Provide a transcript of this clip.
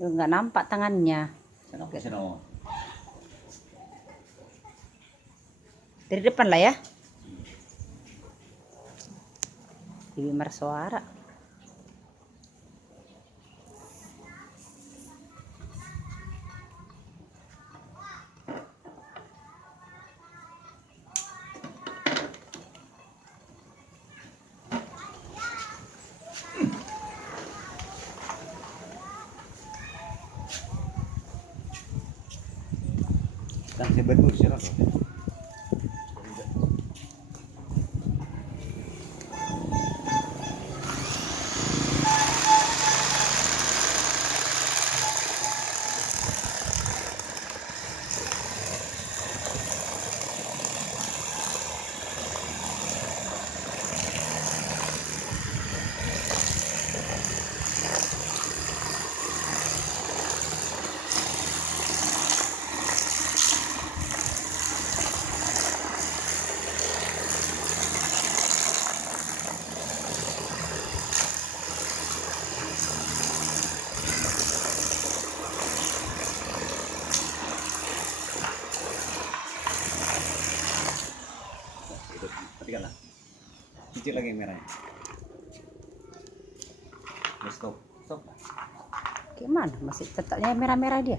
Nggak nampak tangannya. Sono. Dari depan lah ya. Bibi Marsuara. Dan sebenarnya siapa? Matikan lah. Cicil lagi yang merahnya. Stop. Gimana? Masih tetapnya merah-merah dia.